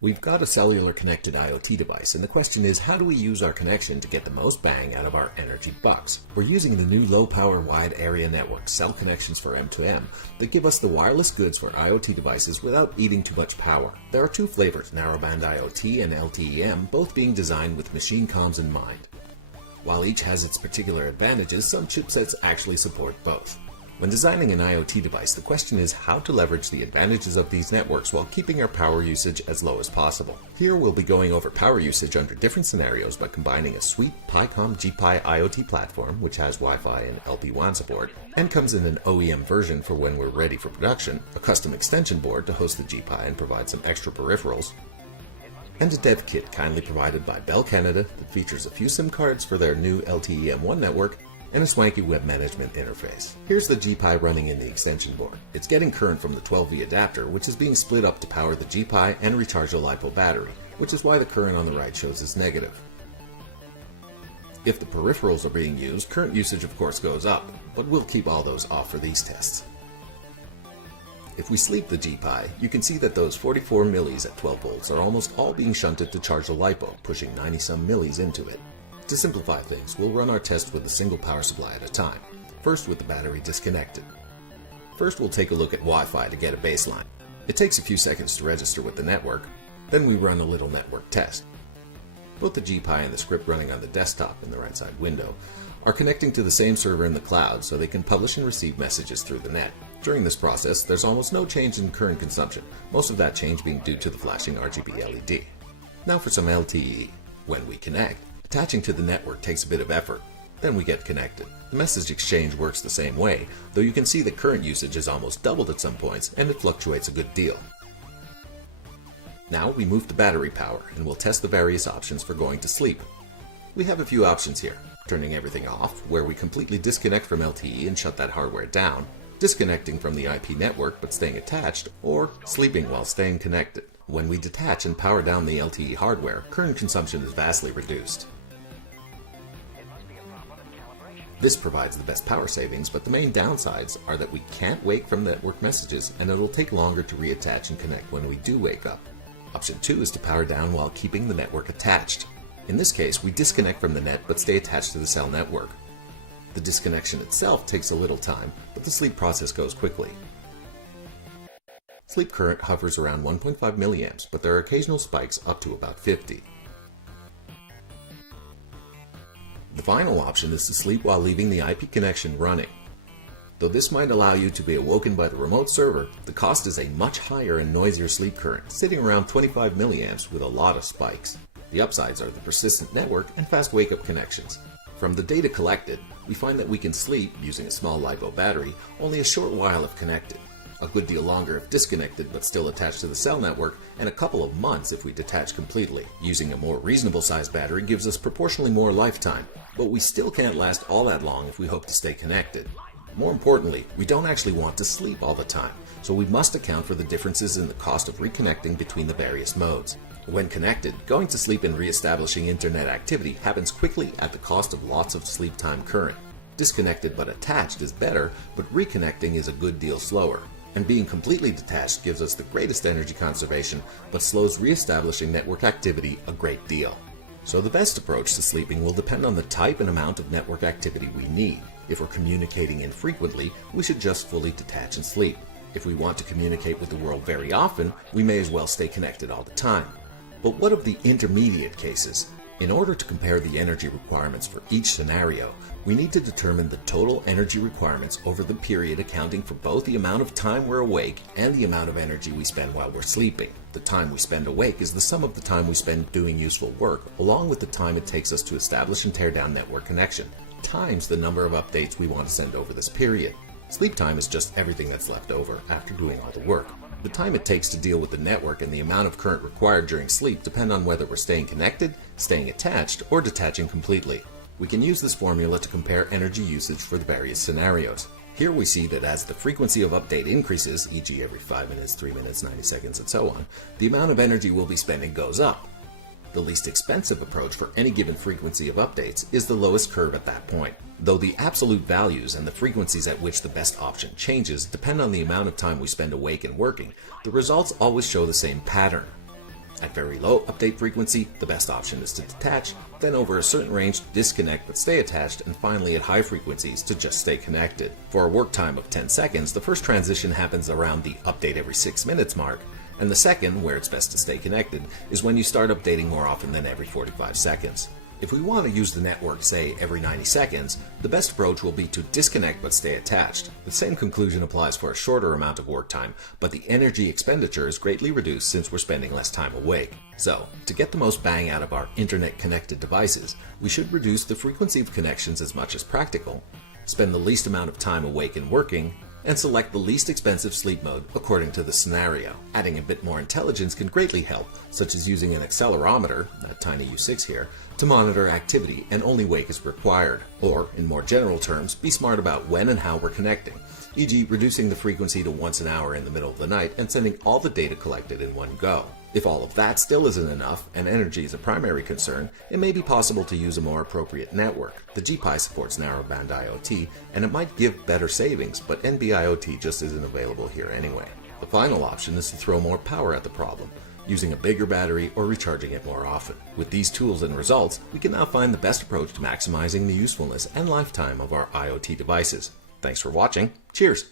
We've got a cellular connected IoT device, and the question is, how do we use our connection to get the most bang out of our energy bucks? We're using the new low-power wide area network cell connections for M2M that give us the wireless goods for IoT devices without eating too much power. There are two flavors, narrowband IoT and LTE M, both being designed with machine comms in mind. While each has its particular advantages, some chipsets actually support both. When designing an IoT device, the question is how to leverage the advantages of these networks while keeping our power usage as low as possible. Here we'll be going over power usage under different scenarios by combining a sweet PyCom GPy-IoT platform, which has Wi-Fi and LP1 support, and comes in an OEM version for when we're ready for production, a custom extension board to host the GPy and provide some extra peripherals, and a dev kit kindly provided by Bell Canada that features a few SIM cards for their new LTE M1 network and a swanky web management interface. Here's the GPy running in the extension board. It's getting current from the 12V adapter, which is being split up to power the GPy and recharge the LiPo battery, which is why the current on the right shows as negative. If the peripherals are being used, current usage of course goes up, but we'll keep all those off for these tests. If we sleep the GPy, you can see that those 44 millis at 12 volts are almost all being shunted to charge the LiPo, pushing 90-some millis into it. To simplify things, we'll run our test with a single power supply at a time, first with the battery disconnected. First we'll take a look at Wi-Fi to get a baseline. It takes a few seconds to register with the network, then we run a little network test. Both the GPy and the script running on the desktop in the right side window are connecting to the same server in the cloud so they can publish and receive messages through the net. During this process, there's almost no change in current consumption, most of that change being due to the flashing RGB LED. Now for some LTE. When we connect, attaching to the network takes a bit of effort. Then we get connected. The message exchange works the same way, though you can see the current usage has almost doubled at some points and it fluctuates a good deal. Now we move to battery power and we'll test the various options for going to sleep. We have a few options here. Turning everything off, where we completely disconnect from LTE and shut that hardware down, disconnecting from the IP network but staying attached, or sleeping while staying connected. When we detach and power down the LTE hardware, current consumption is vastly reduced. This provides the best power savings, but the main downsides are that we can't wake from network messages and it'll take longer to reattach and connect when we do wake up. Option 2 is to power down while keeping the network attached. In this case, we disconnect from the net but stay attached to the cell network. The disconnection itself takes a little time, but the sleep process goes quickly. Sleep current hovers around 1.5 milliamps, but there are occasional spikes up to about 50. The final option is to sleep while leaving the IP connection running. Though this might allow you to be awoken by the remote server, the cost is a much higher and noisier sleep current, sitting around 25 milliamps with a lot of spikes. The upsides are the persistent network and fast wake-up connections. From the data collected, we find that we can sleep, using a small LiPo battery, only a short while if connected. A good deal longer if disconnected but still attached to the cell network, and a couple of months if we detach completely. Using a more reasonable sized battery gives us proportionally more lifetime, but we still can't last all that long if we hope to stay connected. More importantly, we don't actually want to sleep all the time, so we must account for the differences in the cost of reconnecting between the various modes. When connected, going to sleep and re-establishing internet activity happens quickly at the cost of lots of sleep time current. Disconnected but attached is better, but reconnecting is a good deal slower. And being completely detached gives us the greatest energy conservation, but slows re-establishing network activity a great deal. So the best approach to sleeping will depend on the type and amount of network activity we need. If we're communicating infrequently, we should just fully detach and sleep. If we want to communicate with the world very often, we may as well stay connected all the time. But what of the intermediate cases? In order to compare the energy requirements for each scenario, we need to determine the total energy requirements over the period, accounting for both the amount of time we're awake and the amount of energy we spend while we're sleeping. The time we spend awake is the sum of the time we spend doing useful work, along with the time it takes us to establish and tear down network connection, times the number of updates we want to send over this period. Sleep time is just everything that's left over after doing all the work. The time it takes to deal with the network and the amount of current required during sleep depend on whether we're staying connected, staying attached, or detaching completely. We can use this formula to compare energy usage for the various scenarios. Here we see that as the frequency of update increases, e.g. every 5 minutes, 3 minutes, 90 seconds, and so on, the amount of energy we'll be spending goes up. The least expensive approach for any given frequency of updates is the lowest curve at that point. Though the absolute values and the frequencies at which the best option changes depend on the amount of time we spend awake and working, the results always show the same pattern. At very low update frequency, the best option is to detach, then over a certain range disconnect but stay attached, and finally at high frequencies to just stay connected. For a work time of 10 seconds, the first transition happens around the update every 6 minutes mark, and the second, where it's best to stay connected, is when you start updating more often than every 45 seconds. If we want to use the network, say, every 90 seconds, the best approach will be to disconnect but stay attached. The same conclusion applies for a shorter amount of work time, but the energy expenditure is greatly reduced since we're spending less time awake. So, to get the most bang out of our internet-connected devices, we should reduce the frequency of connections as much as practical, spend the least amount of time awake and working, and select the least expensive sleep mode according to the scenario. Adding a bit more intelligence can greatly help, such as using an accelerometer, a tiny U6 here, to monitor activity and only wake as required. Or, in more general terms, be smart about when and how we're connecting, e.g. reducing the frequency to once an hour in the middle of the night and sending all the data collected in one go. If all of that still isn't enough, and energy is a primary concern, it may be possible to use a more appropriate network. The GPy supports narrowband IoT, and it might give better savings, but NB-IoT just isn't available here anyway. The final option is to throw more power at the problem, using a bigger battery or recharging it more often. With these tools and results, we can now find the best approach to maximizing the usefulness and lifetime of our IoT devices. Thanks for watching. Cheers!